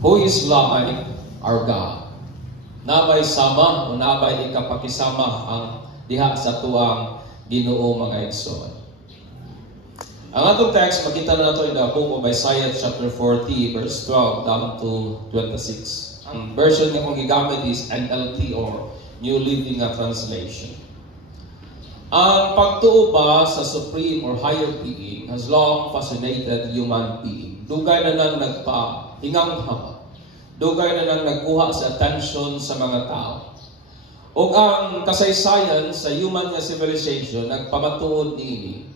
Who is like our God? Nabay sama o nabay ikapakisama ang diha sa tuang Ginoo mga igsoon. Ang atong text, makita na nato in the book of Isaiah chapter 40 verse 12 down to 26. Ang version nga kong gigamit is NLT or New Living Translation. Ang pagtuo ba sa supreme or higher being has long fascinated human being. Dugay na nang nagpahinganghama. Dugay na nang nagkuha sa attention sa mga tao. O ang kasaysayan sa human nga civilization nagpamatuod niini.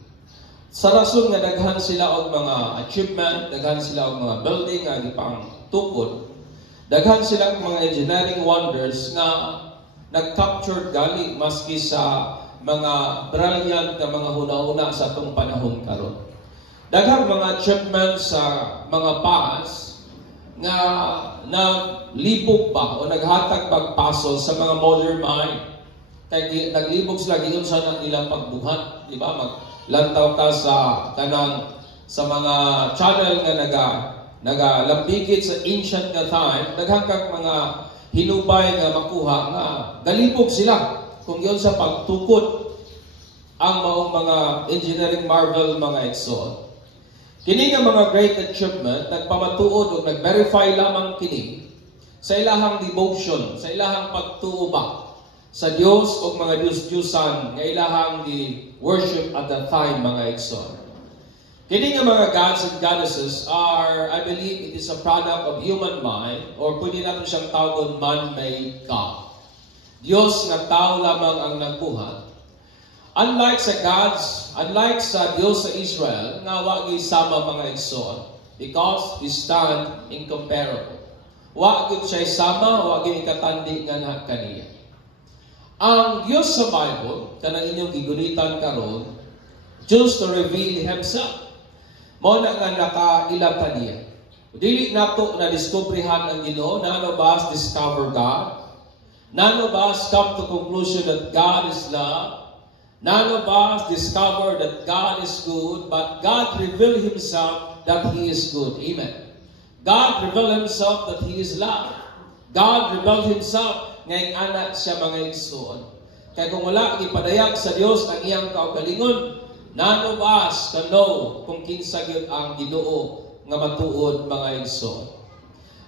Sa rason nga daghan sila og mga achievement, daghan sila og mga building nga gipang tukod. Daghan sila og mga engineering wonders nga nag-capture gali maski sa mga brilliant nga mga huna-huna sa atong panahon karon. Daghang mga achievements sa mga paas nga naglibog pa o naghatag pagpasol sa mga modern mind. Kaya naglibog sila giyon sa nilang pagbuhat, di ba? Maglantaw ka sa kanang sa mga channel nga nagalambigit sa ancient nga time, daghang kag mga hinubay nga makuha nga galibog sila kung yun sa pagtukod ang maong mga engineering marvel mga igsoon. Kini nga mga great achievement, nagpamatuod o nag-verify lamang kini sa ilahang devotion, sa ilahang pagtuuba sa Dios o mga Diyos-Diyosan nga ilahang di-worship at that time, mga igsoon. Kini nga mga gods and goddesses are, I believe, it is a product of human mind or pwede natin siyang tawag man-made God. Diyos nga tao lamang ang nagbuhat. Unlike sa gods, unlike sa Diyos sa Israel, nga wa gisama mga igsoon, because He stand incomparable. Wa gyud siya sama, wa gyud ikatandi nga na kaniya. Ang Diyos sa Bible, kanang inyong gigunitan karon, choose to reveal Himself. Mao na nga nakailatan niya. Dili nato na diskubrihan ang Ginoo, nano ba discover God? Nano ba come to conclusion that God is love? None of us discover that God is good, but God revealed Himself that He is good. Amen. God revealed Himself that He is love. God revealed Himself ngayong anak siya mga igsoon. Kaya kung wala ipadayag sa Dios ang iyang kaugalingon, none of us can know kung kinsa gyud ang Ginoo nga matuod mga igsoon.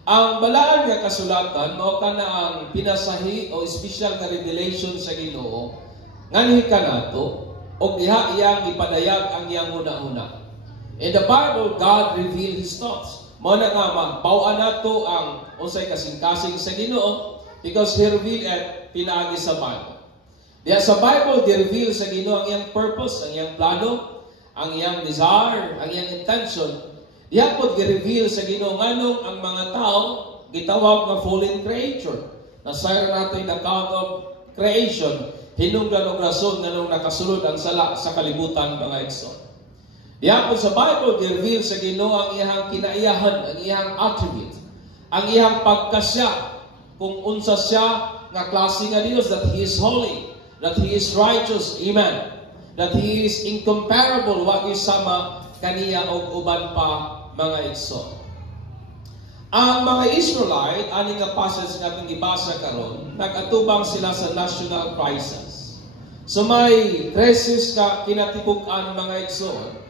Ang balaan nga kasulatan mao kana ang pinasahi o special nga revelation sa Ginoo nganhi kanato og diha iyang ipadayag ang iyang una-una. In the Bible, God revealed His thoughts. Mao na nga magbaw-an nato ang unsay kasing-kasing sa Ginoo because He revealed it pinaagi sa Bible. Diha sa Bible, di-reveal sa Ginoo ang iyang purpose, ang iyang plano, ang iyang desire, ang iyang intention. Diha po di-reveal sa Ginoo nganong ang mga tao gitawag nga fallen creature. Nasayra nato yung account of creation. Hinungdan og rason nga nung nakasulod ang sala sa kalibutan mga igsoon. Diha po sa Bible, di-reveal sa Ginoo ang iyang kinaiyahan, ang iyang attribute, ang iyang pagkasya, kung unsa siya nga klase nga Dios, that He is holy, that He is righteous, amen, that He is incomparable, wa sama kaniya og uban pa mga igsoon. Ang mga Israelite, aning nga passage nga itong ibasa karon, nag-atubang sila sa national crisis. So may crisis ka kinatibuk-an mga igsoon.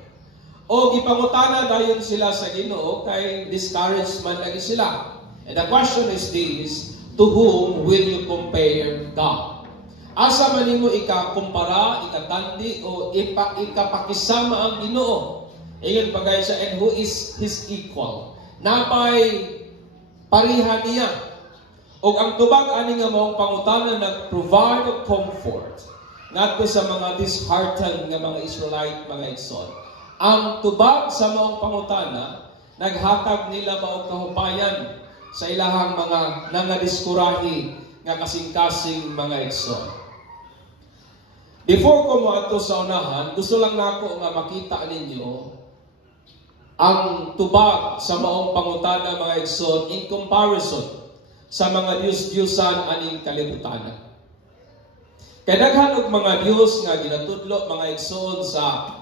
O gipangutana dayon sila sa Ginoo kay discouraged man lagi sila. And the question is this, to whom will you compare God? Asa man nimo ikakumpara, ikatandi o ikapakisama ang Ginoo? Ingon pagay siya, and who is His equal? Napay parihan niya. O ang tubag ani nga maong pangutana nag-provide of comfort ngadto sa mga disheartened nga mga Israelite mga igsoon. Ang tubag sa maong pangutana naghatag nila maong kahupayan sa ilahang mga nangadiscourahi nga kasing-kasing mga igsoon. Before ko moadto sa unahan, gusto lang nako nga makita ninyo ang tubag sa maong pangutana mga igsoon in comparison sa mga Diyos-Diyosan aning kalibutan. Kaya daghan og mga Diyos nga ginatudlo mga igsoon sa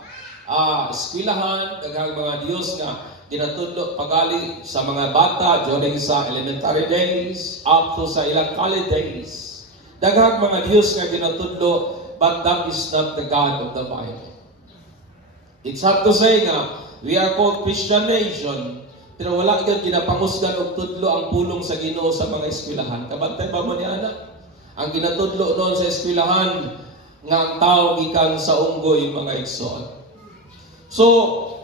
eskwelahan, daghang mga Diyos nga ginatudlo pagali sa mga bata during sa elementary days up to sa ilang college days. Daghang mga Diyos nga ginatudlo, but that is not the God of the Bible. It's hard to say nga, we are called Christian nation, pero wala gyud ginapanghusgan og tudlo ang pulong sa Ginoo sa mga eskwelahan. Kabantay ba mo ni ana? Ang ginatudlo noon sa eskwelahan nga ang tao gikan sa unggoy mga igsoon. So,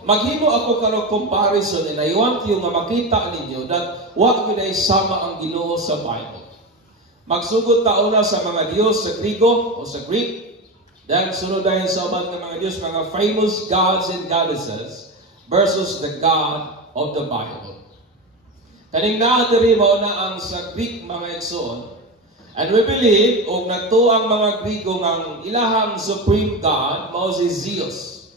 maghimo ako karong comparison and I want you nga makita ninyo that wa gyud ay sama ang Ginoo sa Bible. Magsugod ta una sa mga Diyos sa Grigo o sa Greek. Then sunod dahil sa uban ng mga Diyos, mga famous gods and goddesses versus the God of the Bible. Kaning naadiri mao na ang sa Greek mga igsoon. And we believe, og nagtuang mga Grigo ang ilahang supreme God, mao si Zeus.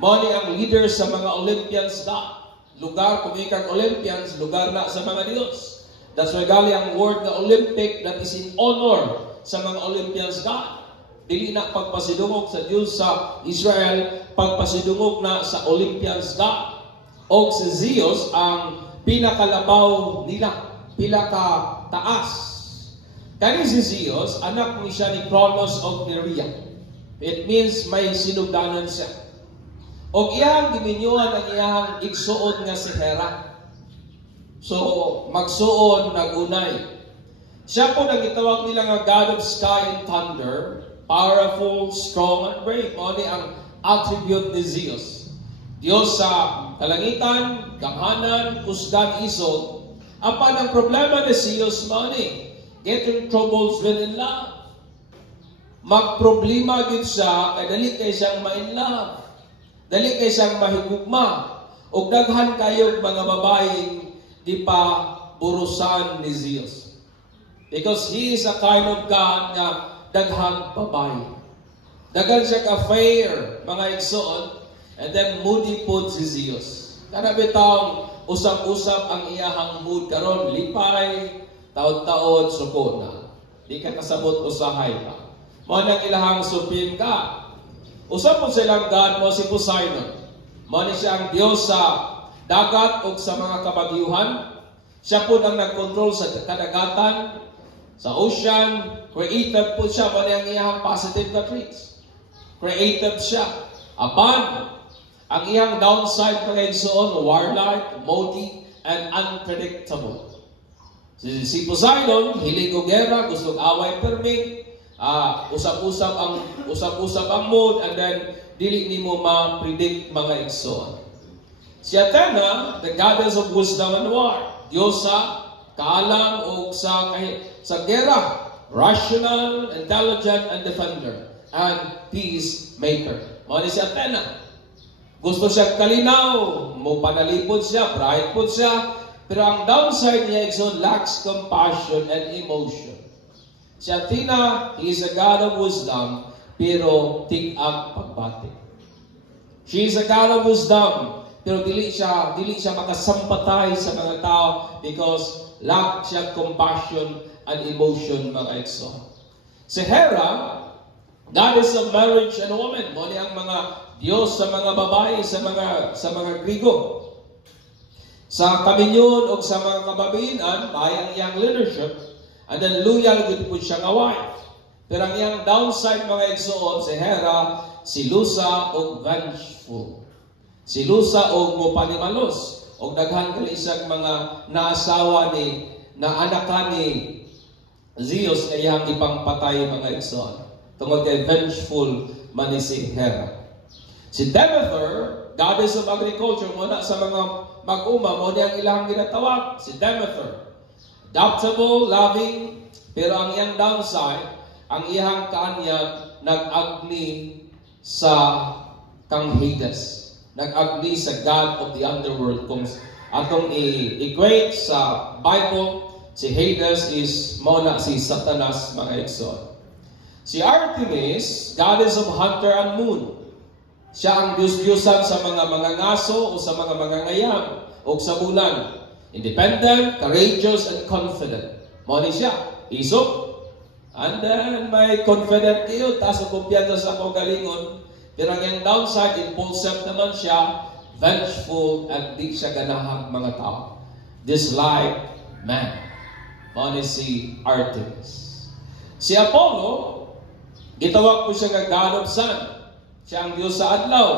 Mao ni ang leader sa mga Olympians na. Lugar, kumikang Olympians, lugar na sa mga Diyos. That's why gali ang word na Olympic that is in honor sa mga Olympians God. Dili na pagpasidungog sa Diyos sa Israel, pagpasidungog na sa Olympians God. O si Zeus ang pinakalabaw nila, pinakataas. Kani si Zeus, anak ni siya ni Kronos of Nerea. It means may sinugdanan siya. O iyang giminyuan ang iyang igsuon nga si Hera. So, magsuon, nagunay. Siya po nagitawag nila nga God of Sky and Thunder, powerful, strong, and brave. Mao ni ang attribute ni Zeus. Diyos sa kalangitan, gamhanan, kusgan, isog. Apan ang problema ni Zeus, mao ni getting troubles when in love. Magproblema gid siya, kay dali kay siyang ma-in love. Dali kay siyang mahigugma. Og daghan kayo mga babaeng di pa burusan ni Zeus. Because he is a kind of God na daghang babae. Daghan siya ka-fair, mga igsoon, and then moody po si Zeus. Kada bitawng usap-usap ang iyahang mood karon, lipay, taon-taon, suko na. Di ka kasabot usahay pa. Mao nang ilahang supreme God. Usap po silang God mo si Poseidon. Mao ni siya ang Diyos sa dagat o sa mga kabagyuhan. Siya po nang nag-control sa kadagatan, sa ocean. Creative po siya, mali ang iyang positive na traits. Creative siya. Apan, ang iyang downside mga igsoon, warlike, moody, and unpredictable. Si Poseidon, hilig o gera, gusto away permi, usap-usap ang mood, and then dili nimo ma-predict mga igsoon. Si Athena, the goddess of wisdom and war, Diyos sa kaalam o sa gera, rational, intelligent, and defender, and peacemaker. Mao ni si Athena. Gusto siya kalinaw, mo panalipod siya, bright po siya, pero ang downside niya is lacks compassion and emotion. Si Athena, he is a God of wisdom, pero tig-ag pagbati. She is a God of wisdom, pero dili siya makasampatay sa mga tao because lack siya compassion and emotion mga igsoon. Si Hera, goddess of marriage and woman, mo ni ang mga Diyos sa mga babae sa mga Grigo. Sa kaminyon o sa mga kababayinan, may ang iyang leadership, and then loyal gud po siya nga wife. Pero ang iyang downside mga igsoon, si Hera, silusa o vengeful. Silusa o mopanimalos. O daghan kali isang mga naasawa ni na anakan ni Zeus na iyang ipangpatay mga igsoon. Tungod kay vengeful man ni si Hera. Si Demeter, goddess of agriculture, muna sa mga mag-uma, mo niyang ilang ginatawag. Si Demeter, adaptable, loving, pero ang iyang downside, ang iyang kaanyag, nag-agni sa kang Hades. Nag-agni sa God of the underworld. Kung atong i-equate sa Bible, si Hades is muna si Satanas, mga igsoon. Si Artemis, goddess of hunter and moon. Siya ang Diyos-Diyosan sa mga ngaso o sa mga ngayam o sa bulan. Independent, courageous, and confident. Muna siya, isok. And then may confident kayo, taso kumpiyansa sa kong galingon. Pero ang yung downside, impulsive naman siya, vengeful, at di siya ganahang mga tao. Just like man. Mao ni si Artemis. Si Apollo, gitawag po siya nga God of Sun. Siya ang Diyos sa adlaw.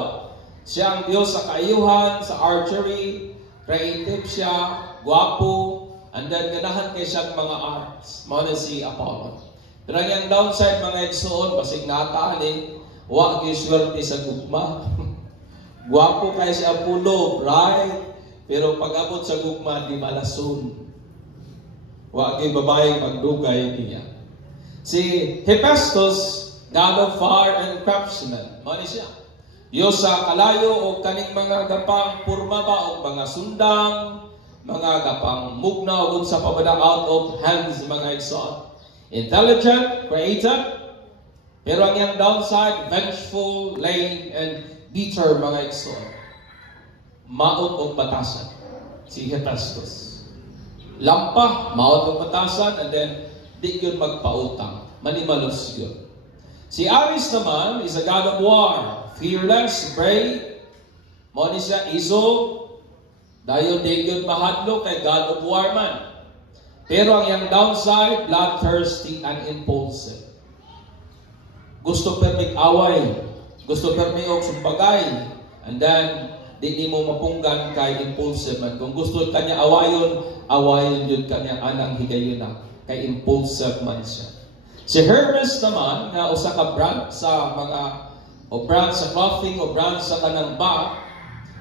Siya ang Diyos sa kaayuhan, sa archery. Creative siya, guwapo, and then ganahan kay siyang mga arts. Mao ni si Apollo. Pero ang downside mga igsoon, basig natali, wa giswerte sa gugma. Guwapo kay si Apollo, right? Pero pag-abot sa gugma, di malasun. Wa kay babaeng pagdugay niya. Si Hephaestus, God of fire and craftsman. Mao ni siya. Diyos sa kalayo o kaning mga gapang purma ba o mga sundang, mga gapang mugna o sa pabada out of hands mga igsoon. Intelligent, creative, pero ang iyang downside, vengeful, lame, and bitter mga igsoon. Maot o batasan. Si Hephaestus. Lampa, maot o batasan, and then di yun magpautang. Manimalos yun. Si Ares naman is a god of war. Fearless, brave. Mao ni siya, iso. Dayon di yun mahadlo kay god of war man. Pero ang iyang downside, bloodthirsty and impulsive. Gusto permit away. Gusto permit og sumpagay. And then, di mo mapunggan kay impulsive man. Kung gusto kanya awayon yun kanya anang higayon na. Kay impulsive man siya. Si Hermes naman, na usa ka brand sa mga, o brand sa clothing, o brand sa kanang bag,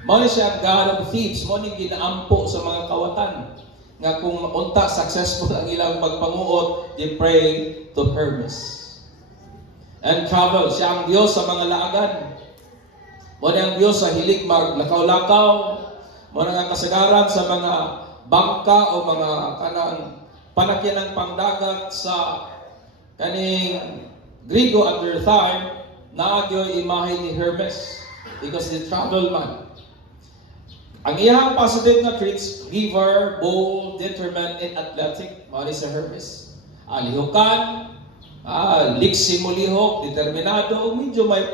mao ni siya ang god of thieves. Mao ni ginaampo sa mga kawatan. Nga kung unta successful ang ilang pagpanguot, they pray to Hermes. And travel, siya ang Diyos sa mga laagan. Mao ang Diyos sa hilig maglakaw-lakaw. Mao ang kasagaran sa mga bangka o mga kanang panakyanang pangdagat sa kaning Grigo at their time, naagyo'y imahe ni Hermes because they travel man. Ang iyang positive na traits, giver, bold, determined, and athletic, mao ni sa Hermes. Lihukan, liksi mo lihok, determinado, medyo may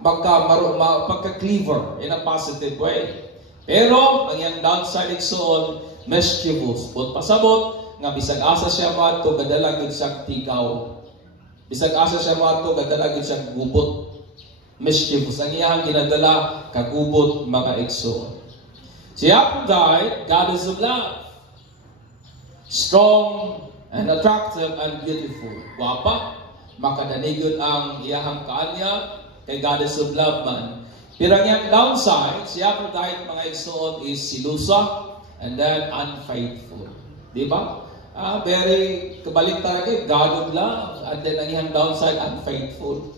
pagka-clever in a positive way. Pero, ang iyang downside igsoon, mischievous. But pasabot, nga bisag asa siya mato, gadalagid siyang tigaw. Bisag asa siya mato, gadalagid siyang gubot. Mischievous. Ang iyang ginadala, kagubot mga igsoon. Si Aphrodite, goddess of love. Strong and attractive and beautiful. Wapa, makadanigon ang iyahang kaanya kay goddess of love man. Pero ang iyang downside, si Aphrodite mga igsoon is silusa and then unfaithful. Di ba? Very kabalik talaga, God of love, and then ang iyang downside, unfaithful.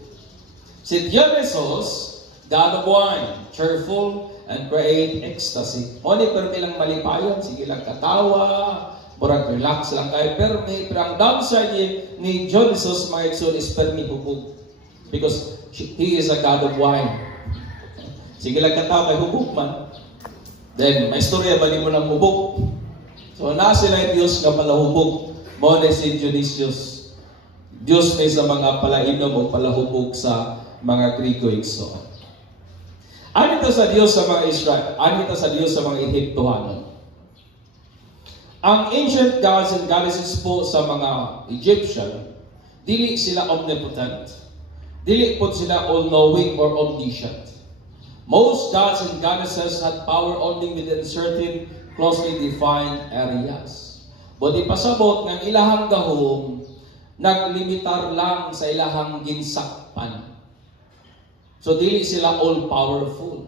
Si Dionysus, God of wine, cheerful, and create ecstasy. Moni pero nilang malipayon, sige lang katawa, murag relax lang kayo. Pero ang downside ni Dionysus, mga igsoon, is permi hubog. Because he is a God of wine. Sige lang katawa, kay hubog man. Then, may istorya ba di mo ng hubog? So, na sila yung Diyos nga palahubog. Mao si Dionysius. Diyos may sa mga palainom o palahubog sa mga Grigo igsoon. Ano ito sa Diyos sa mga Israel? Ano ito sa Diyos sa mga Egyptohanon? Ang ancient gods and goddesses po sa mga Egyptian, dili sila omnipotent. Dili po sila all-knowing or omniscient. Most gods and goddesses had power only within certain closely defined areas. But ipasabot ng ilahang gahom, naglimitar lang sa ilahang ginsakpan. So, dili sila all-powerful.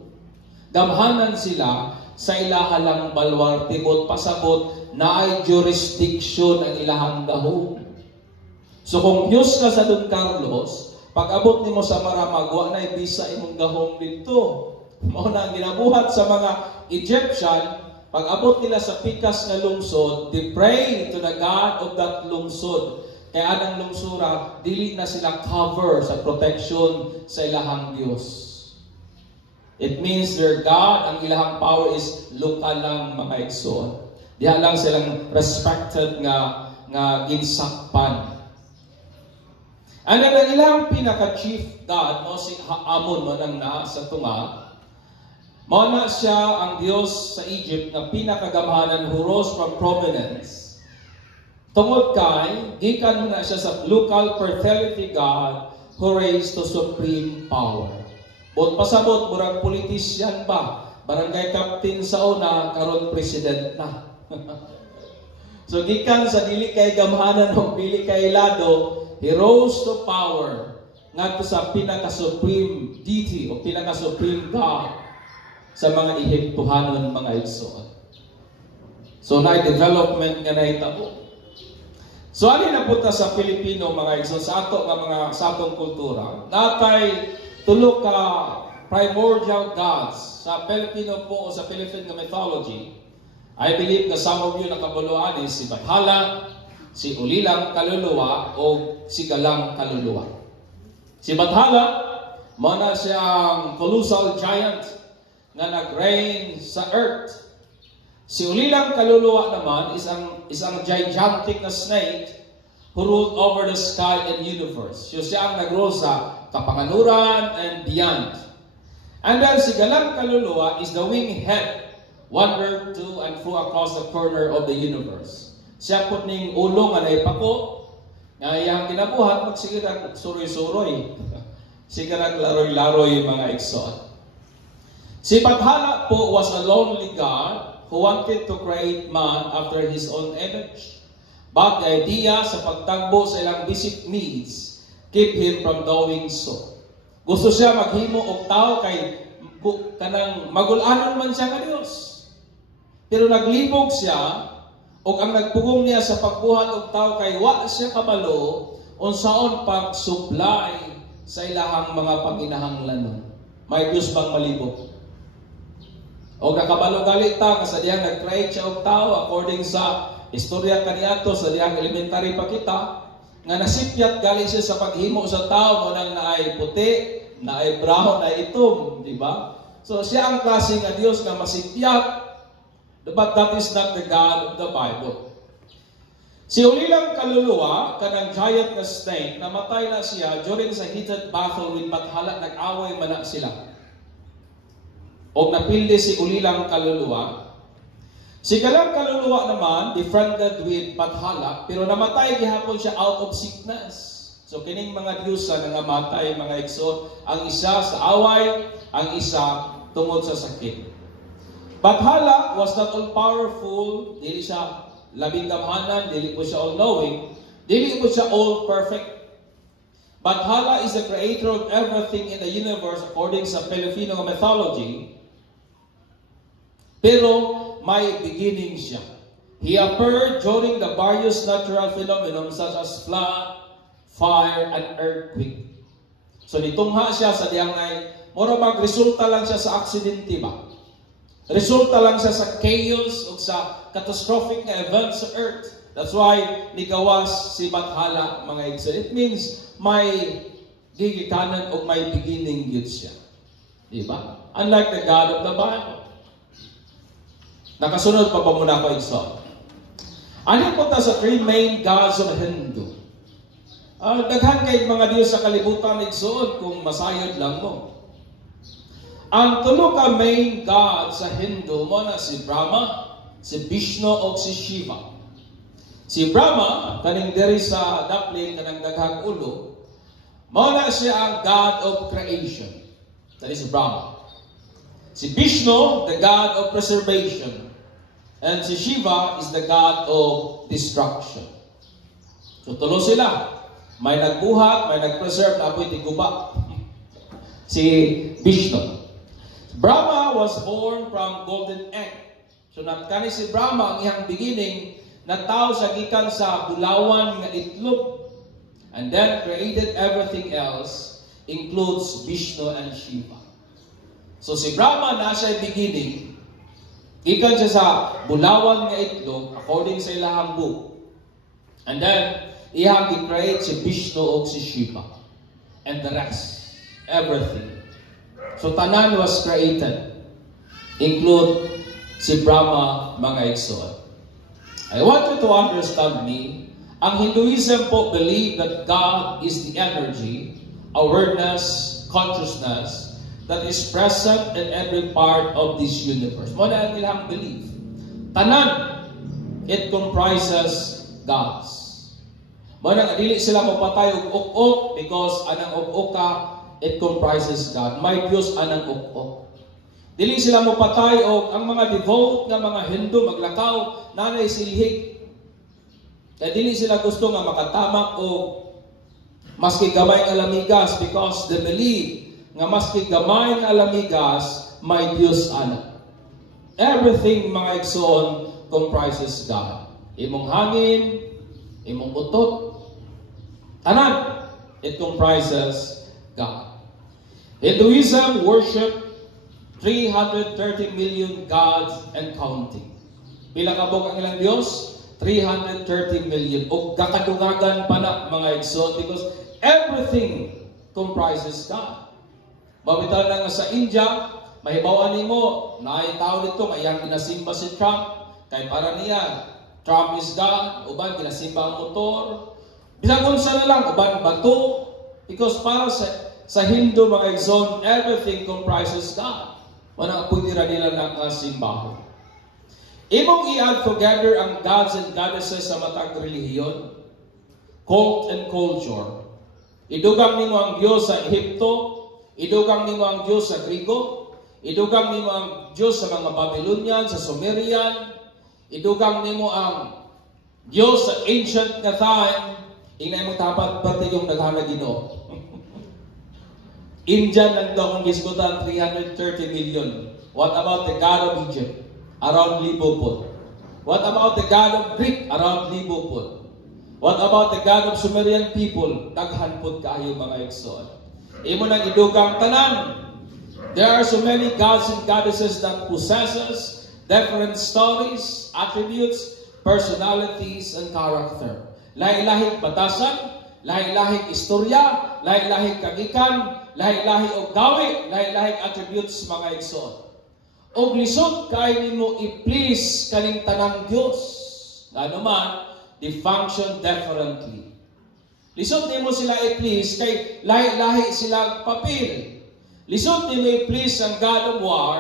Gamhanan sila sa ilahalang balwarte o pasabot na ay jurisdiction ang ilahang gahom. So, kung Diyos ka sa Don Carlos, pag-abot nimo sa Maramagwa na ibisa imong gahom dito. Mao na ang ginabuhat sa mga Egyptian, pag-abot nila sa pikas na lungsod, they pray to the God of that lungsod. Kaya anang lungsura, dili na sila cover sa protection sa ilahang Diyos. It means their God, ang ilahang power is lokal lang mga igsoon. Diha lang silang respected nga ginsakpan. Ang ilang pinaka-chief God, no, si Amon mo nang naa sa tunga, Mao na siya ang Dios sa Egypt nga pinakagamhanan who rose from prominence. Tungod kay gikan mo na siya sa local fertility God who raised to supreme power. But pasabot murag politician pa, barangay captain sa una karon president na. So gikan sa dili kay gamhanan o dili kay lado, he rose to power ngadto sa pinaka-supreme deity o pinaka-supreme God sa mga Ehiptohanon mga igsoon. So na development nga nahitabo. So ano na punta sa Pilipino mga igsoon sa ato nga mga sa atong kultura, natay tulo ka primordial gods sa Filipino po o sa Philippine mythology. I believe na some of you nakabuluan is si Bathala, si Ulilang Kaluluwa o si Galang Kaluluwa. Si Bathala, mana siyang colossal giant na nag-reign sa earth. Si Ulilang Kaluluwa naman is ang gigantic na snake who ruled over the sky and universe. Siya ang nag-rule sa kapanganuran and beyond. And then si Galang Kaluluwa is the winged head, wandered to and flew across the corner of the universe. Siya po ning ulo nga naipako, nga iyang kinabuhat, magsigirag suroy-suroy. Sigirag laroy-laroy mga igsoon. Si Bathala po was a lonely God who wanted to create man after his own image. But the idea sa pagtagbo sa ilang basic needs keep him from doing so. Gusto siya maghimo og tao kay kanang magulanon man siya nga Dios. Pero naglibog siya o ang nagpugong niya sa pagbuhat og tao kay wa siya kabalo unsaon pag-supply sa ilahang mga panginahanglanon. May Diyos bang malibog? O nakabalo galit ta kasi diyang nag-create siya og tao according sa istorya kaniadto sa diyang elementary pa kita nga nasipyat gali siya sa paghimo sa tao mo nang naay puti, naay brown, naay itom, di ba? So siya ang klase nga Dios nga masipyat. But that is not the God of the Bible. Si Ulilang Kaluluwa, kanang giant na snake, namatay na siya during sa heated battle with Bathala, nag-away man na sila. O napildi si Ulilang Kaluluwa. Si Galang Kaluluwa naman, befriended with Bathala, pero namatay gihapon siya out of sickness. So kining mga Diyosa nga namatay mga igsoon, ang isa sa away, ang isa tungod sa sakit. Bathala was not all-powerful, dili siya labing gamhanan, dili po siya all-knowing, dili po siya all-perfect. Bathala is the creator of everything in the universe according sa Filipino mythology, pero may beginning siya. He appeared during the various natural phenomena such as flood, fire, and earthquake. So nitungha siya sa diyang ay, mura magresulta lang siya sa aksidente ba? Resulta lang siya sa chaos o sa catastrophic na events sa earth. That's why nigawas si Bathala mga igsoon. It means may gigikanan o may beginning yun siya. Diba? Unlike the God of the Bible. Nakasunod pa ba muna ko igsoon? Ano punta sa three main gods of Hindu? Daghan kay mga Diyos sa kalibutan igsoon kung masayod lang mo. Ang tulo ka main god sa Hindu mo na si Brahma, si Vishnu o si Shiva. Si Brahma, kaning diri sa daplin kanang daghang ulo, mo na siya ang God of creation. That is Brahma. Si Vishnu, the God of preservation. And si Shiva is the God of destruction. So tulo sila. May nagbuhat, may nagpreserve na apoy tiguba. Si Vishnu. Brahma was born from golden egg. So natkani si Brahma ang iyang beginning na tao sa gikan sa bulawan nga itlog. And then created everything else, includes Vishnu and Shiva. So si Brahma nasa beginning, gikan siya sa bulawan nga itlog according sa ilahang book. And then iyang gi-create si Vishnu o si Shiva. And the rest, everything. So tanan was created, include si Brahma mga igsoon. I want you to understand me. Ang Hinduism po believe that God is the energy, awareness, consciousness that is present in every part of this universe. Mo na ang ilang belief. Tanan, it comprises gods. Mo na dili sila mapatay og uk-uk because anang uk-uk ka, it comprises God. May Diyos anang uk-uk. Dili sila mapatay og ang mga devout nga mga Hindu maglakaw nanay silhig. Kaya dili sila gusto nga makatamak o maski gamay nga lamigas because they believe nga maski gamay nga lamigas may Diyos ana. Everything mga igsoon comprises God. Imong hangin, imong utot, tanan, it comprises God. Hinduism worship 330 million gods and counting. Pila kabog ang ilang Diyos? 330 million. O kakadungagan pa na mga igsoon because everything comprises God. Mabitaw na nga sa India, mahibawan nimo, naay tao dito, mayang ginasimba si Trump, kay para niya, Trump is God, uban ginasimba ang motor, bisang unsa na lang, uban bato, because para sa Hindu mga igsoon, everything comprises God. Manang pwede ra nila nakasimbaho. Imong i-add together ang gods and goddesses sa matag relihiyon, cult and culture. Idugang nimo ang Diyos sa Ehipto, idugang nimo ang Diyos sa Grigo, idugang nimo ang Diyos sa mga Babylonian, sa Sumerian, idugang nimo ang Diyos sa ancient nga time, ingay mo tapat pati yung naghana Ginoo. India nagdaong gisgutan 330 million. What about the God of Egypt? Around libopod. What about the God of Greek? Around libopod. What about the God of Sumerian people? Daghanpod kaayo mga igsoon. Imo nang idugang tanan. There are so many gods and goddesses that possesses different stories, attributes, personalities, and character. Lahi-lahing batasan, lahi-lahing istorya, lahi-lahing kagikan, lahi-lahi og gawi, lahi-lahing attributes mga igsoon. Og lisod kay nimo i-please kaning tanang Dios. Ngano man, they function differently. Lisod nimo sila i-please kay lahi-lahi silang papel. Lisod nimo i-please ang God of War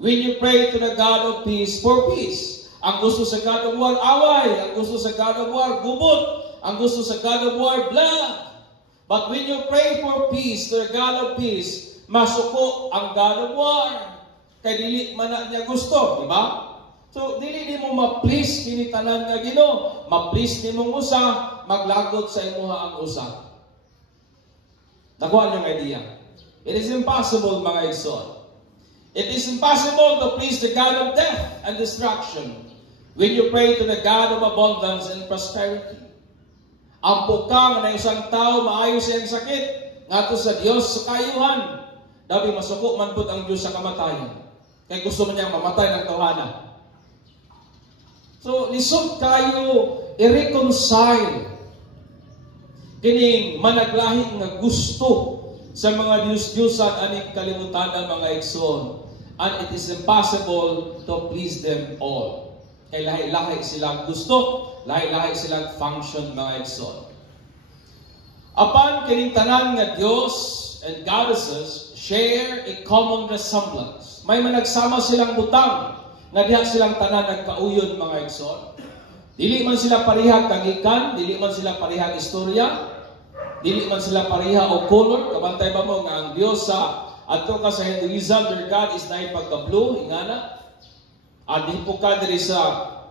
when you pray to the God of peace for peace. Ang gusto sa God of War, away. Ang gusto sa God of War, gubot. Ang gusto sa God of War, blood. But when you pray for peace to the God of peace, masuko ang God of War. Kay dili man na niya gusto, di ba? So, dili ni mo ma-please kinitanan nga Ginoo. Ma-please ni mong usa, maglagot sa imuha ang usa. Nakuha niyong idea. It is impossible, mga igsoon. It is impossible to please the God of death and destruction when you pray to the God of abundance and prosperity. Ang pukang na isang tao maayo siyang sakit, ngato sa Dios sa kayuhan. Dabi masuko man pud ang Dios sa kamatayan. Kaya gusto man niyang mamatay ng tawanan. So, lisod kayo i-reconcile kining managlahi nga gusto sa mga Diyos-Diyosan aning kalimutan ng mga igsoon. And it is impossible to please them all. Kaya lahi-lahi silang gusto, lahi-lahi silang function mga igsoon. Apan kining tanan nga Dios and goddesses share a common resemblance. May managsama silang butang nga diha silang tanan nagkauyon mga igsoon. Dili man sila parihag kagikan, dili man sila parihag istorya, dili man sila pariha o color. Kabantay ba mo nga ang Dios sa adto ka sa Hinduism, their God is na pagka-blue, ingana. At di po ka diri sa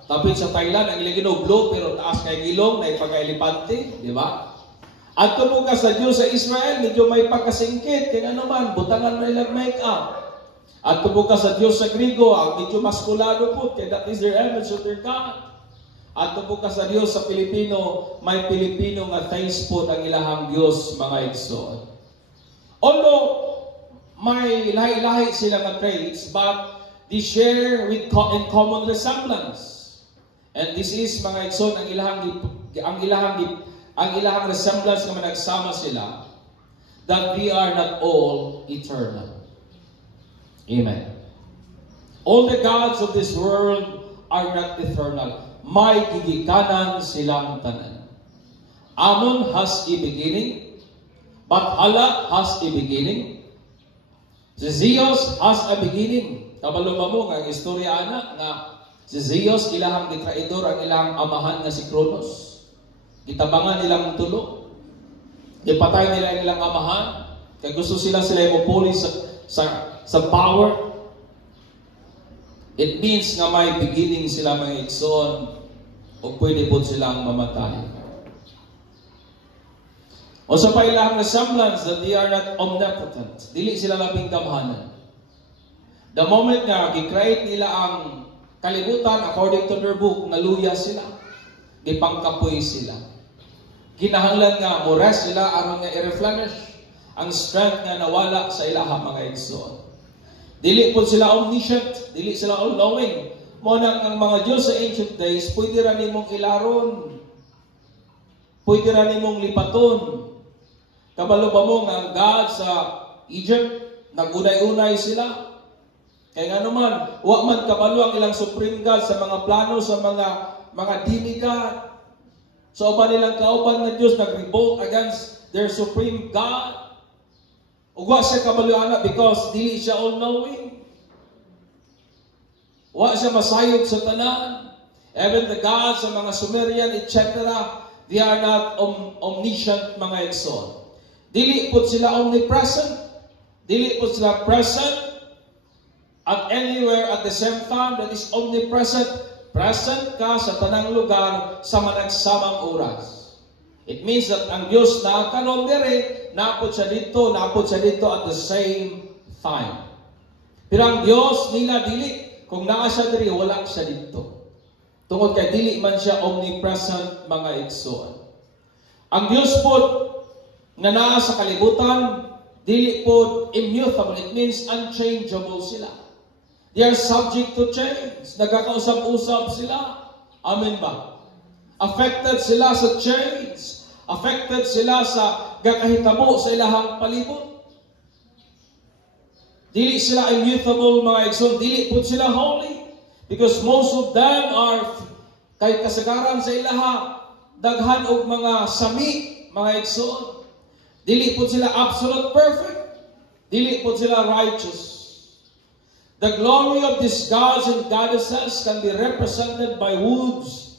tapit sa Thailand, ang ilang blue pero taas kay gilong na ipagka-elepante, di ba? At kung ka sa Diyos sa Israel, medyo may pagkasingkit, kaya naman, butangan mo ilang make-up. At kung ka sa Diyos sa Grigo, ang medyo maskulado po, kaya that is their image of their God. At kung ka sa Diyos sa Pilipino, may Pilipino nga face po ang ilahang Diyos, mga igsoon. Although, may lahi-lahi sila nga traits, but they share in common resemblance. And this is, mga igsoon, ang ilahang resemblance na managsama sila, that we are not all eternal. Amen. All the gods of this world are not eternal. May gigikanan silang tanan. Ammon has a beginning, but Allah has a beginning. Si Zeus has a beginning. Kabalo ba mo nga istorya ana nga si Zeus ilahang gitraidor ang ilahang amahan nga si Kronos. Gitabangan nilang tulo. Gipatay nila ilang amahan kay gusto sila mopuli sa power. It means nga may beginning sila mga igsoon o pwede po silang mamatay. O sa pailang na semblance that they are not omnipotent. Dili sila labing gamhanan. The moment nga gi-create nila ang kalibutan according to their book, naluya sila. Gipangkapoy sila. Kinahanglan nga mores sila aron nga i-replenish ang strength nga nawala sa ilaha mga igsoon. Dili po sila omniscient, dili sila all-knowing. Muna ang mga Diyos sa ancient days, pwede ra nimong ilaron. Pwede ra nimong lipaton. Kabalo ba mo nga ang God sa Egypt, nagunay-unay sila? Kaya nga naman, wa man kabalo ang ilang supreme God sa mga plano, sa mga demigod. So ba nilang kauban nga Diyos nag-revolt against their supreme God? Ug wa siya kabalo ana because dili siya all-knowing. Wa siya masayod sa tanan. Even the gods sa mga Sumerian, etc., they are not omniscient mga igsoon. Dili po sila omnipresent. Dili po sila present at anywhere at the same time. That is omnipresent. Present ka sa tanang lugar sa managsamang oras. It means that ang Diyos na karon dere, napod siya dito at the same time. Pero ang Diyos nila dili, kung naa siya diri, wala siya dito. Tungod kay dili man siya omnipresent mga igsoon. Ang Diyos po na naa sa kalibutan, dili po immutable. It means unchangeable sila. They are subject to change. Nagkakausap-usap sila. Amen ba? Affected sila sa change. Affected sila sa gakahitabo sa ilahang palibot. Dili sila immutable mga igsoon. Dili po sila holy. Because most of them are, kay kasagaran sa ilaha, daghan og mga sami, mga igsoon. Dili po sila absolute perfect. Dili po sila righteous. The glory of these gods and goddesses can be represented by woods,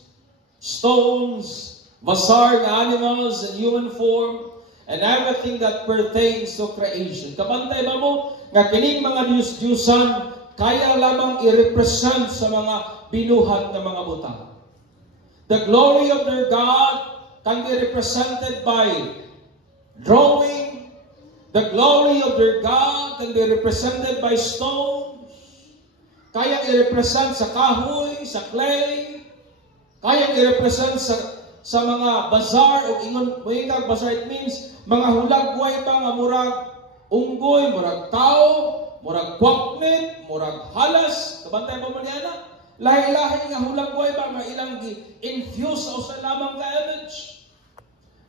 stones, bizarre animals in human form, and everything that pertains to creation. Kabantay ba mo nga kining mga Diyos-Diyusan kaya lamang i-represent sa mga binuhat na mga butang. The glory of their God can be represented by drawing. The glory of their God can be represented by stones. Kaya i-represent sa kahoy, sa clay. Kaya i-represent sa mga bazar o ingon moingag bazar. It means mga hulagway ba nga murag unggoy, murag tao, murag kwaknit, murag halas. Kabantay mo man yana? Lahi-lahi nga hulagway ba nga ilang gi-infuse sa usa lamang ka image.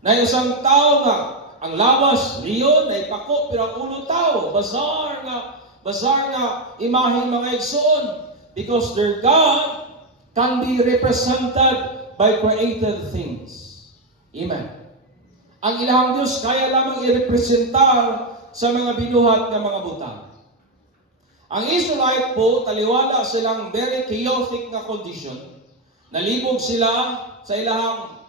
Na isang tao nga ang lawas, riyon, na ipako, pero ang ulo tao, bazar nga imaheng mga igsoon. Because their God can be represented by created things. Amen. Ang ilahang Diyos kaya lamang i-representar sa mga binuhat ng mga butang. Ang Israelite po, taliwala silang very chaotic na condition. Nalibog sila sa ilahang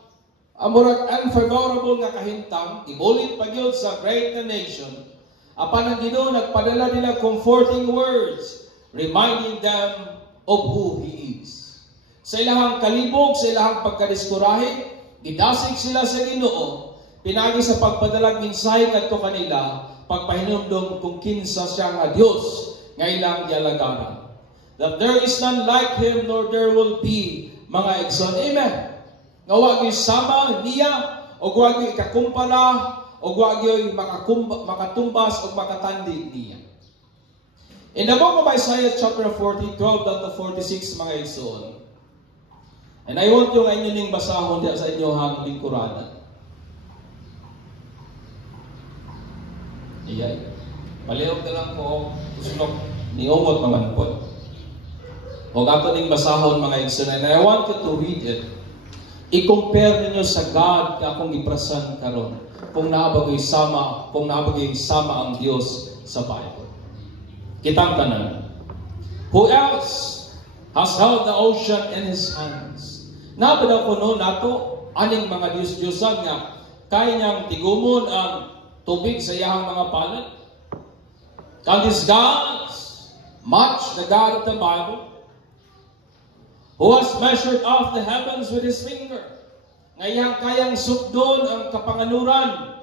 amurag unfavorable nga kahintang, ibulit pa yun sa great nation. Apan ang Ginoo nagpadala nila comforting words, reminding them of who He is. Sa ilahang kalibog, sa ilahang pagkadiskurahe, idasig sila sa Ginoo, pinagi sa pagpadalag mensahe kadto kanila, pagpahinumdom kung kinsa siya nga Dios nga ilang yalagaran. That there is none like Him, nor there will be mga igsoon. Amen. Nga wag yung sama niya, o wag yung ikakumpara, o wag yung makatumbas o makatandi niya. In the book of Isaiah chapter 40, 12 to 46, mga igsoon. And I want yung inyo ning basahon diya sa inyohang lingkuranan. Iyay. Palihog na lang ko, usunok, niumot naman po. O gato ning basahon mga igsoon. And I want you to read it. I-compare ninyo sa God ka akong iprasan karon. Kung naabagay sama ang Diyos sa Bible. Kitang tanan. Who else has held the ocean in his hands? Nabada ko no nato aning mga Diyos-Diyosan nga kaya niyang tigumon ang tubig sa iyang mga palad. Can these gods match the God of the Bible? Who has measured off the heavens with his finger? Ngayang kayang sukdon ang kapanganuran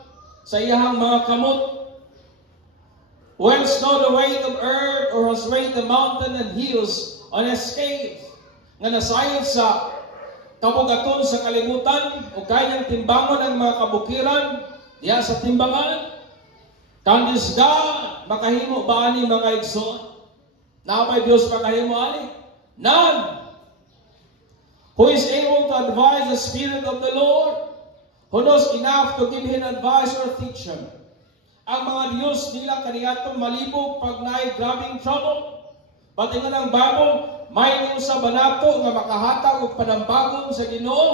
sa iyang mga kamot. Who has known the weight of earth or has weighed the mountain and hills on a scale? Nga nasayod sa kabugaton sa kalibutan o kayang timbangon ang mga kabukiran diya sa timbangan. Can this God makahimo ba ani mga igsoon? Napay Diyos makahimo ani? None. Who is able to advise the Spirit of the Lord? Who knows enough to give him advice or teach him? Ang mga Diyos nila kaniyatong malibog pag naay grabing trouble. Pati nga ng Bible, may sa banato nga makahatag og panambagon sa Ginoo.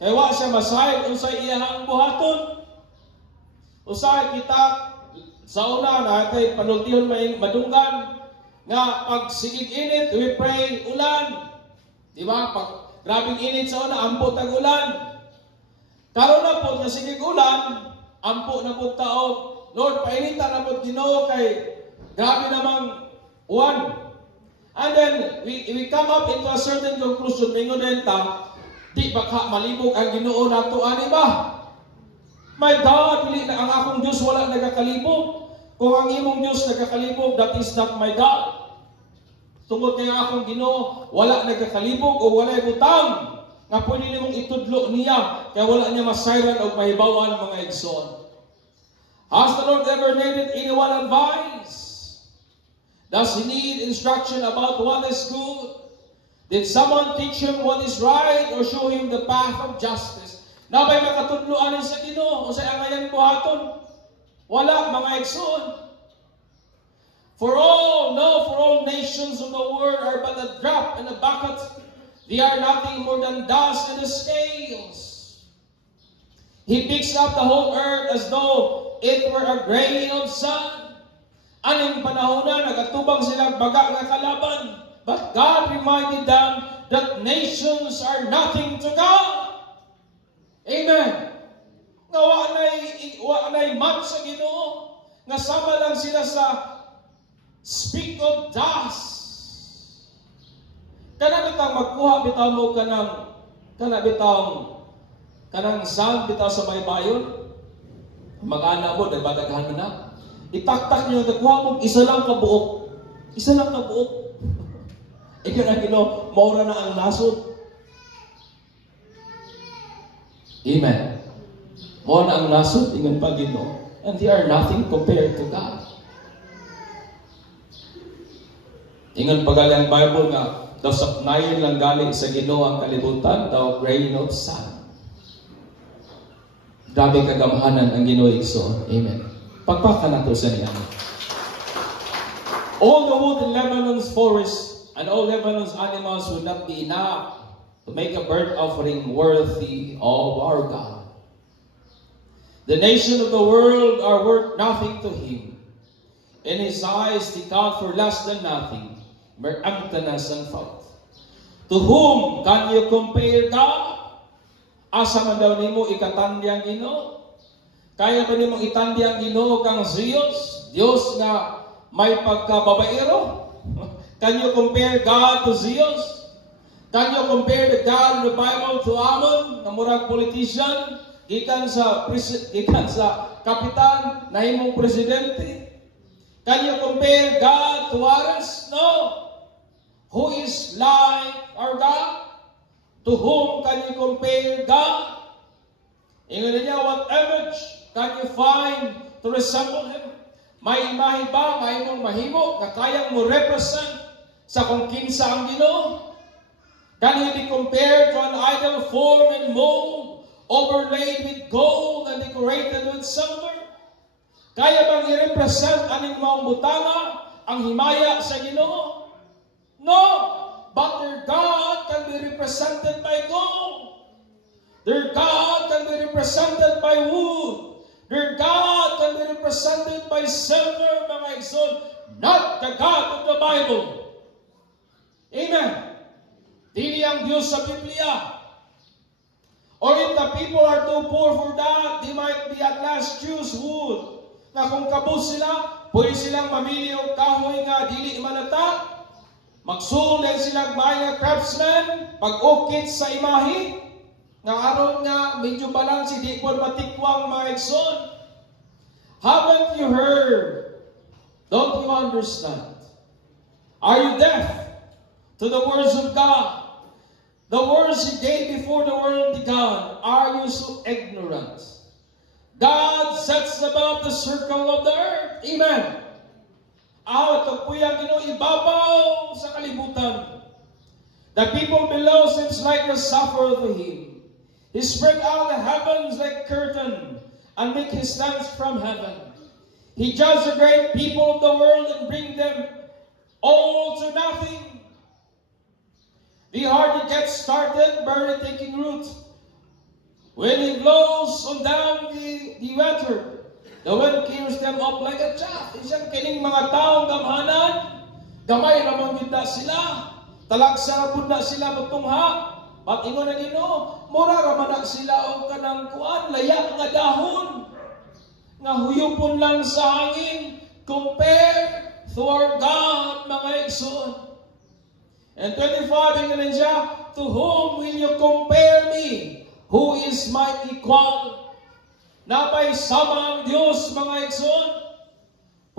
Kaya wa siya masayod unsay iyang buhaton. Usahay kita sa una natay panultihon may madunggan nga pag sigig init we pray ulan. Di ba? Pag grabing init sa una ampo tag ulan. Karon na po nga sigig ulan, ampo na po taog. Lord, painitan na po Ginoo kay grabe namang uwan. And then, we come up into a certain conclusion. Mingon din ta, di baka malibog ang Ginoo nato ani ba? My God, dili na ang akong Diyos wala nagakalibog. Kung ang imong Diyos nagakalibog, that is not my God. Tungod kay akong Ginoo, wala nagakalibog o wala butang nga pwede nimong itudlo niya kaya wala niya masayran o mahibawan mga igsoon. Has the Lord ever needed anyone advice? Does he need instruction about what is good? Did someone teach him what is right or show him the path of justice? Nabay makatudloan sa Ginoo o sa angayan buhaton? Wala mga igsoon. For all nations of the world are but a drop in a bucket. They are nothing more than dust in the scales. He picks up the whole earth as though it were a grain of sand. Aning panahon na nagatubang silang baga nga kalaban. But God reminded them that nations are nothing to God. Amen. Nga wa nay man sa Ginoo. Nga sama lang sila sa speak of dust. Kana bitang magkuha bitaw mo kanang sand bitaw sa baybayon. Mag-ana mo nagbataghan mo na. Itaktak niyo nagkuha mo isa lang ka buok. Isa lang ka buok. Ikaw na Ginoo, maura na ang nasod. Amen. Maura na ang nasod ingon pa Ginoo. And they are nothing compared to God. Ingon pagali ang Bible nga daw saknayon lang galing sa Ginoo ang kalibutan, daw grain of sand. Grabe kagamhanan ang Ginoo igsoon. Amen. Pagpaka nato sa niya. All the wood in Lebanon's forest and all Lebanon's animals would not be enough to make a burnt offering worthy of our God. The nation of the world are worth nothing to him. In his eyes they count for less than nothing. Mere emptiness and thought. To whom can you compare God? Asa man daw nimo ikatandi ang Ginoo? Kaya ba nimong itandi ang Ginoo kang Zeus? Diyos nga may pagkababaero? Can you compare God to Zeus? Can you compare the God of the Bible to Ammon, na murag politician, gikan sa kapitan, na himong presidente? Can you compare God to Ares? No. Who is like our God? To whom can you compare God? Ingon niya, what image can you find to resemble Him? May imahe ba, may mong mahimo, na kayang mo represent sa kung kinsa ang Ginoo? Can He be compared to an idol form and mold, overlaid with gold and decorated with silver? Kaya bang i-represent aning maong butanga ang himaya sa Ginoo? No! But their God can be represented by gold. Their God can be represented by wood. Their God can be represented by silver, mga igsoon. not the God of the Bible. Amen. Dili ang Diyos sa Biblia. Or if the people are too poor for that, they might be at last choose wood. Na kung kabus sila, pwede silang mamili o kahoy nga dili malata. Magsuon din silang mga craftsman, pag-ukit sa imahe. Nga aron nga, medyo balansi, di po matikwang mga igsoon. Haven't you heard? Don't you understand? Are you deaf to the words of God? The words He gave before the world began. Are you so ignorant? God sets above the circle of the earth. Amen. Ito po yung ibabaw sa kalibutan. The people below seems like the suffer to Him. He spread out the heavens like curtain and make His lamps from heaven. He judged the great people of the world and bring them all to nothing. They hardly get started, barely taking root. When it blows on down the weather, the wind carries them up like a chaff. Isang kining mga taong gamhanan, gamay ramang yun na sila. Talagsa na sila matungha. At ingon na nino, mura raman na sila o kanang kuan, layak nga dahon. Nga huyupon lang sa hangin. Compare to our God, mga igsoon. And 25, ingnan siya, to whom will you compare me? Who is my equal? Napay sama ang Diyos, mga igsoon.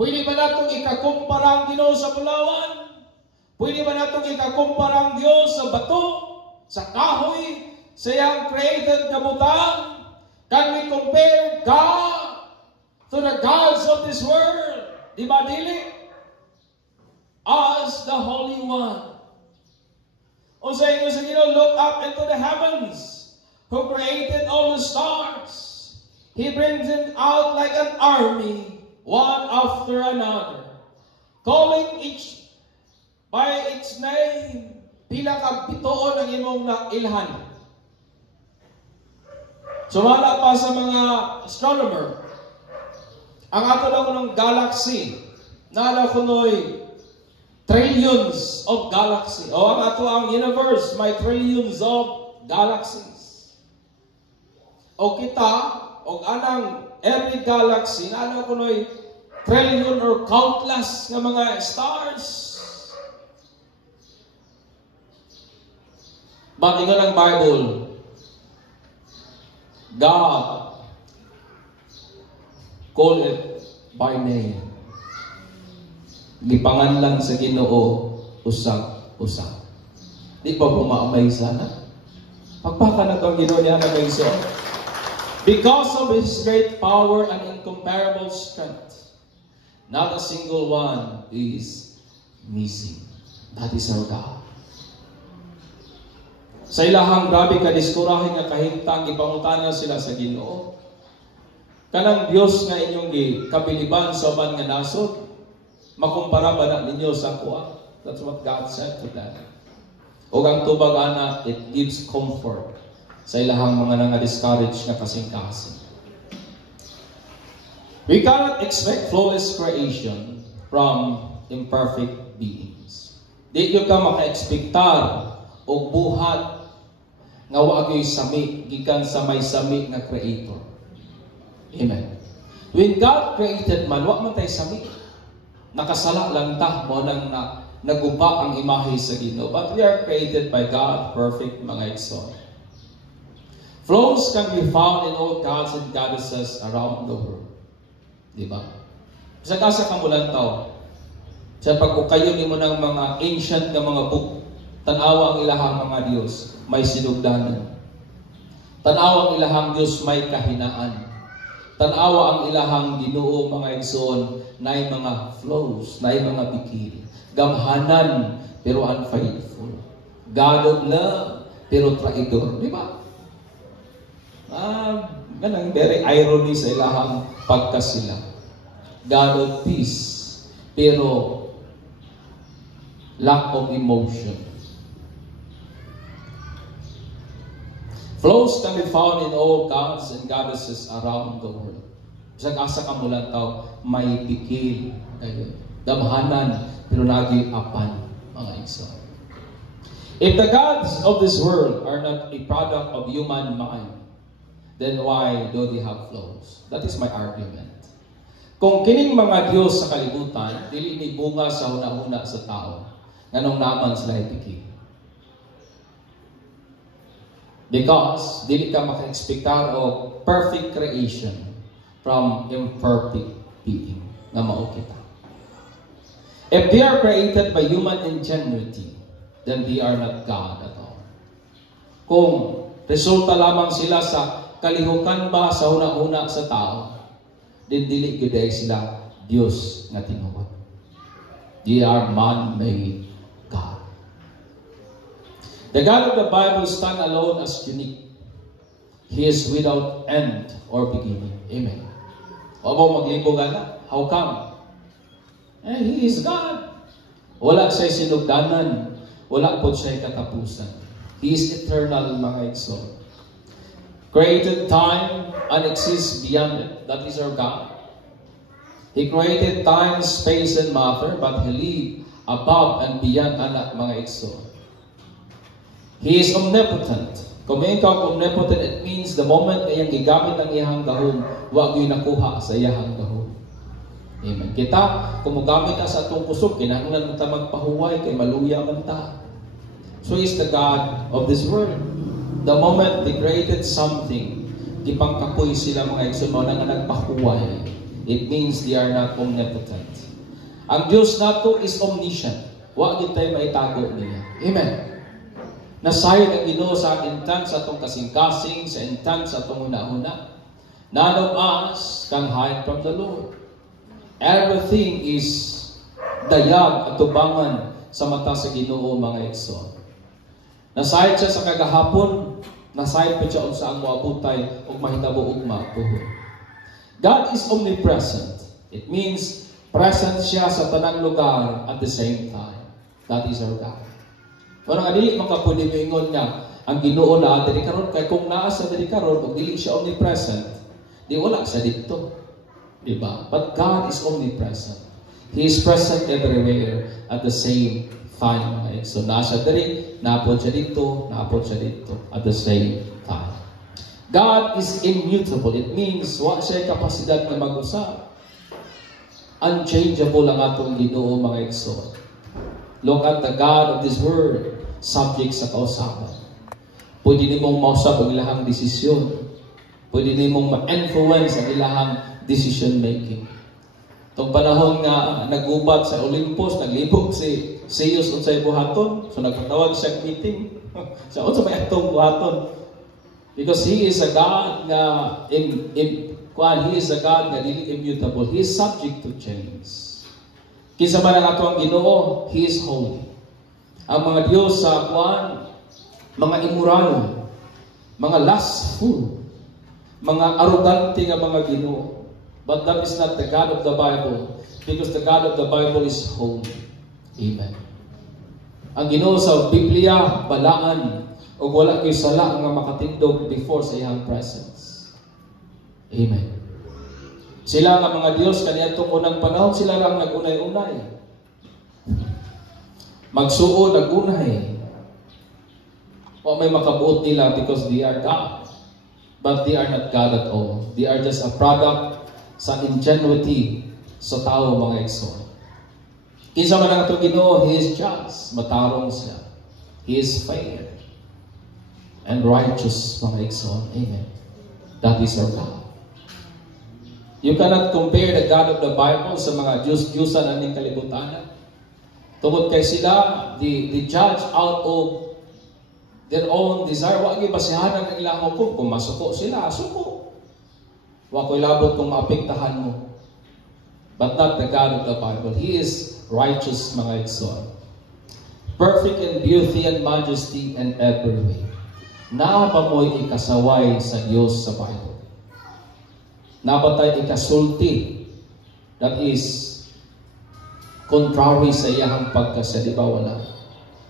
Pwede ba natong ikakumpara ang Ginoo sa bulawan? Pwede ba natong ikakumpara ang Diyos sa bato, sa kahoy, sa iyang created na butang? Can we compare God to the gods of this world? Di ba dili? As the Holy One. O sa inyo sa Ginoo, look up into the heavens, who created all the stars. He brings them out like an army, one after another, calling each by its name. Pila ka bituon ang imong ilhan. Sumala pa sa mga astronomer, ang ato daw ng galaxy, nala kunoy trillions of galaxies. O ang ato ang universe, may trillions of galaxies. O kita, o anang every galaxy, nala kunoy trillion or countless ng mga stars. Batingan ng Bible, God call it by name. Gipangan lang sa Ginoo, usag-usag. Di ba pumaamay sana? Pagpaka na itong Ginoo niya na so. Because of His great power and incomparable strength, not a single one is missing. That is our God. Sa ilahang grabe kadiskurahin nga kahimtang, ipangutanan sila sa Ginoo. Kanang Dios nga inyong kabiliban sa uban nga nasod, makumpara ba na ninyo sa kuha? That's what God said to them. O ang tubag ana, it gives comfort sa ilahang mga nga-discourage na kasing-kasing. We cannot expect flawless creation from imperfect beings. Di ka maka-expectar o buhat nga wag yo'y sami, gikan sa may sami nga creator. Amen. When God created man, wag man tayo sami. Nakasala lang ta mo nang naguba ang imahe sa Ginoo. But we are created by God, perfect mga igsoon. Flaws can be found in all gods and goddesses around the world. Di ba? Sa kasa kamulan tao, sa pagkukayo mo ng mga ancient na mga book, tanawa ang ilahang mga Diyos, may sinugdanan. Tanawa ang ilahang Diyos, may kahinaan. Tanawa ang ilahang Ginoo mga igsoon, na mga flows, na mga bikil. Gamhanan, pero unfaithful. God of love, pero traidor. Di ba? Ganang very irony sa ilahang pagkasila. God of peace, pero lack of emotion. Flows can be found in all gods and goddesses around the world. Sa asa kamulan tao, may pikil. Damhanan, pero nag-apan, mga igsoon. If the gods of this world are not a product of human mind, then why do they have flaws? That is my argument. Kung kining mga Diyos sa kalibutan, dili ni bunga sa una-una sa tao, nganong naman sila ipiki. Because, dili ka maka-expectar of perfect creation from imperfect being na mao kita. If they are created by human ingenuity, then they are not God at all. Kung resulta lamang sila sa kalihukan ba sa una-una sa tao, then dili gyud sila Dios nga tinuod. They are man-made God. The God of the Bible stand alone as unique. He is without end or beginning. Amen. O ba maglibog ana? How come? He is God. Wala siya sinugdanan. Wala po siya katapusan. He is eternal, mga igsoon. Created time and exists beyond it. That is our God. He created time, space, and matter, but He lives above and beyond anak, mga igsoon. He is omnipotent. Kung may ikaw omnipotent, it means the moment na iyang gigamit ang iyang gahon, wag yung nakuha sa iyang gahon. Amen. Kita, kung magamit ka sa atong kusog, kinahanglan mo ta magpahuway, kay maluya man ta. So He is the God of this world. The moment they created something, gipangkapoy sila mga igsoon mo na nga nagpahuway. It means they are not omnipotent. Ang Diyos nato is omniscient. Wa gid tayo maitago niya. Amen. Nasayod ang Ginoo sa intan sa atong kasing-kasing, sa intan sa atong una-una. None of us can hide from the Lord. Everything is dayag at tubangan sa mata sa Ginoo, mga igsoon. Nasayod siya sa kagahapon, nasayod pa siya sa ang moabutay ug mahitabo ug mapuhon. God is omnipresent. It means present siya sa tanang lugar at the same time. That is our God. Kung nga dili makapwede mo ingon nga ang Ginoo na diri karon, kay kung naa sa diri karon ug dili siya omnipresent, di wala sa dito. Diba? But God is omnipresent. He is present everywhere at the same time. So nasa diri, naapod siya dito, naapod siya dito at the same time. God is immutable. It means wa siya kapasidad na mag-usap. Unchangeable ang atong Ginoo, mga igsoon. Look at the God of this world, subject sa kausapan. Pwede nimong mausap ang ilahang desisyon. Pwede nimong ma-influence ang ilahang decision making. Itong panahon nga nagubat sa Olympus, naglibog si Zeus unsay buhaton, so nagpatawag siya meeting. Sa unsa may atong buhaton? Because He is a God na He is a God na immutable. He is subject to change. Kinsa man ang ato ang Ginoo, He is holy. Ang mga Diyos sa mga immoral, mga lustful, mga arrogante nga mga Ginoo. But that is not the God of the Bible, because the God of the Bible is holy. Amen. Ang Ginoo sa Biblia, balaan, o wala kayo sala nga makatindog before sa iyang presence. Amen. Sila nga mga Diyos, kaniyatong unang panahon, sila lang nagunay-unay. Magsuo, nagunay. O may makabuot nila because they are God. But they are not God at all. They are just a product sa ingenuity sa tao, mga igsoon. Kinsa man ang atong Ginoo, He is just. Matarong siya. He is fair and righteous, mga igsoon. Amen. That is our God. You cannot compare the God of the Bible sa mga Diyos-Diyosan aning kalibutan. Tungod kay sila, the judge out of their own desire. Wa gibasihanan ang ilang hukom. Kung masuko sila, suko. Wa ko'y labot kung maapektahan mo. But not the God of the Bible. He is righteous, mga igsoon. Perfect in beauty and majesty and every way. Naapa mo'y ikasaway sa Diyos sa Bible. Nabatay ikasulti. That is contrary sa iyang pagkasya. Di ba wala?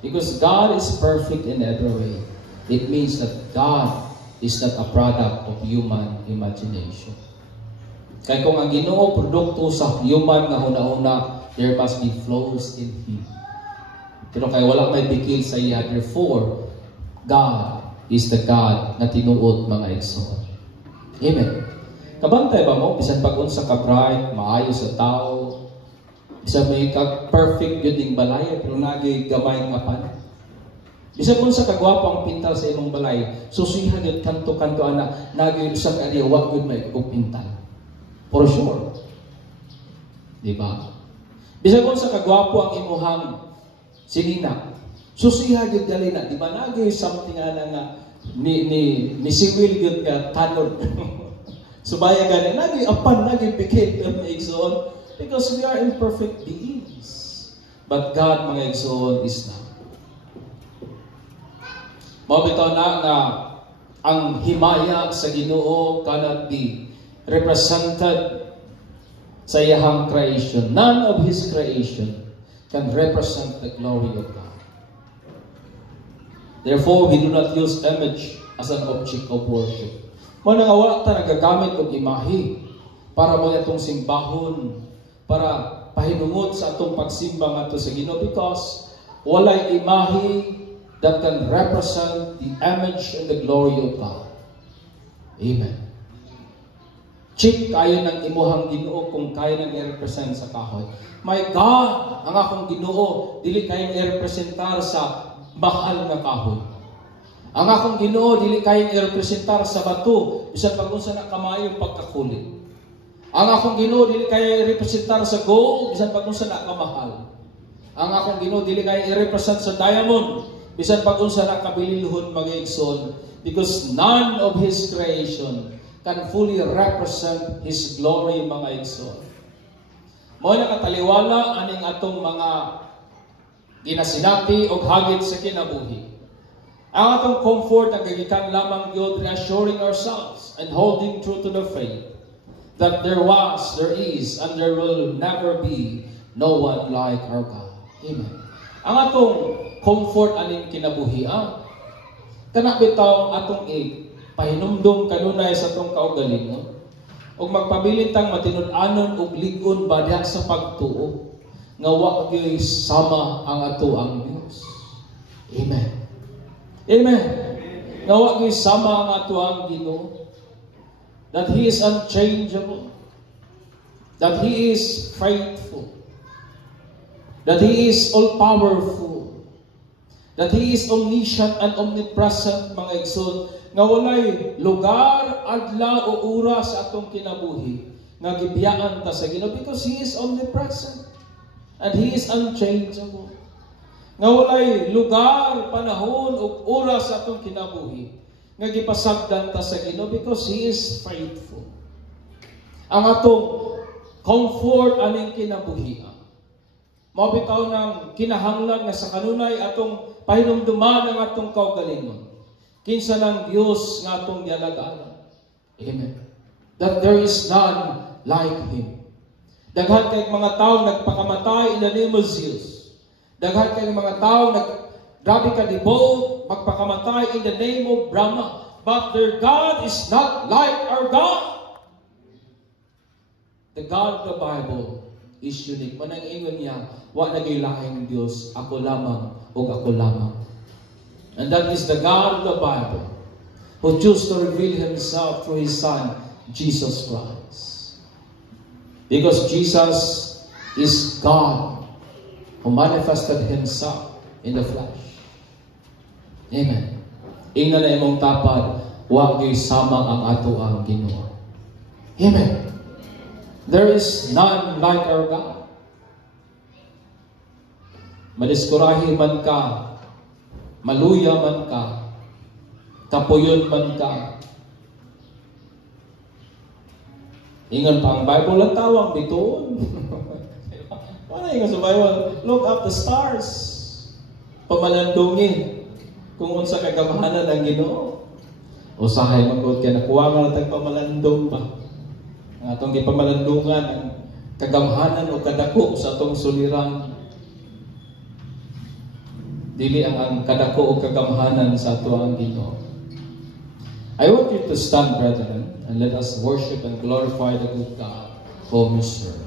Because God is perfect in every way. It means that God is not a product of human imagination. Kaya kung ang Ginoo produkto sa human nga huna-huna, there must be flows in Him. Pero kaya wala may bikil sa iya. Therefore, God is the God na tinuod mga igsoon. Amen. Kabantay ba mo? Bisan pag-unsa ka bright, maayo sa tao, bisan may perfect yun ding balay, pero nagay gamay nga pan. Bisan kung sa kagwapo ang pintal sa imong balay, susihan yun kanto-kanto ana, nagay sa kariya, wag yun may pintal. For sure. Diba? Bisan kung sa kagwapo ang imuhang sigina, susihan yun gali na. Diba nagay something ana nga, ni siwil yun ka tanod. Subaya gani, nagay apan, nagay pikit yung igsoon. Because we are imperfect beings. But God, mga igsoon, is not. Mabitaw na nga ang himaya sa Ginoo cannot be represented sa iyahang creation. None of His creation can represent the glory of God. Therefore, we do not use image as an object of worship. Mga nga wala ta nagagamit og imahe para mo itong simbahon, para pahinungod sa atong pagsimba ngadto sa Ginoo, because walay imahe that can represent the image and the glory of God. Amen. Check kayo ng imuhang Ginoo kung kaya nang i-represent sa kahoy. My God, ang akong Ginoo, dili kayo i-representar sa mahal na kahoy. Ang akong Ginoo, dili kayo i-representar sa bato, bisan pag-unsa na kamayo pagkakulit. Ang akong Ginoo, dili kayo i-representar sa gold, bisan pag-unsa na kamahal. Ang akong Ginoo, dili kayo i-represent sa diamond, bisan pag-unsa na kabililhon mga igsoon, because none of His creation can fully represent His glory mga igsoon. Mao na kataliwala aning atong mga ginasinati o hagit sa kinabuhi. Ang atong comfort ang gikan lamang gyud reassuring ourselves and holding true to the faith that there was, there is, and there will never be no one like our God. Amen. Ang atong comfort aning kinabuhi, kana bitaw atong pahinumdum kanunay sa atong kaugalingon ug magpabilintang matinud-anon ug lig-on ba diha sa pagtuo nga wa gyud sama ang ato ang Dios. Amen. Amen. Nga wa gyud sama ang ato ang Ginoo, that He is unchangeable, that He is faithful, that He is all-powerful, that He is omniscient and omnipresent, mga igsoon, nga walay lugar, adlaw o oras sa atong kinabuhi nga gibiyaan ta sa Ginoo, because He is omnipresent and He is unchangeable. Nga walay lugar, panahon o oras sa atong kinabuhi nga gipasagdan ta sa Ginoo, because He is faithful. Ang atong comfort aning kinabuhi, mabitaw ng kinahanglan nga sa kanunay atong pahinumduman ang atong kaugalingon. Kinsa ng Dios nga atong dialagaran. Amen. That there is none like Him. Daghan kay mga tawo nagpakamatay in the name of Zeus. Daghan kay mga tawo grabe ka devote, magpakamatay in the name of Brahma. But their God is not like our God. The God of the Bible is unique. Manang ingon niya, wa nagilahing Dios, ako lamang o ako lamang. And that is the God of the Bible, who chose to reveal Himself through His Son, Jesus Christ. Because Jesus is God, who manifested Himself in the flesh. Amen. Ingna na imong tapad, wa gyud samang ang ato ang Ginoo. Amen. There is none like our God. Madiskurahi man ka, maluya man ka, tapuyon man ka. Ingon pa ang Bible ang tawang bituon. Wala ingon sa Bible, look up the stars. Pamalandungin kung unsa kagamahanan ang Ginoo. Usahay magod kay nakuha nga tag pamalandong pa. Ang atong gipamalandungan ang kagamahanan o kadako sa atong suliran. Dili ang kadako o kagamahanan sa ato ang Ginoo. I want you to stand, brethren, and let us worship and glorify the good God whom we serve.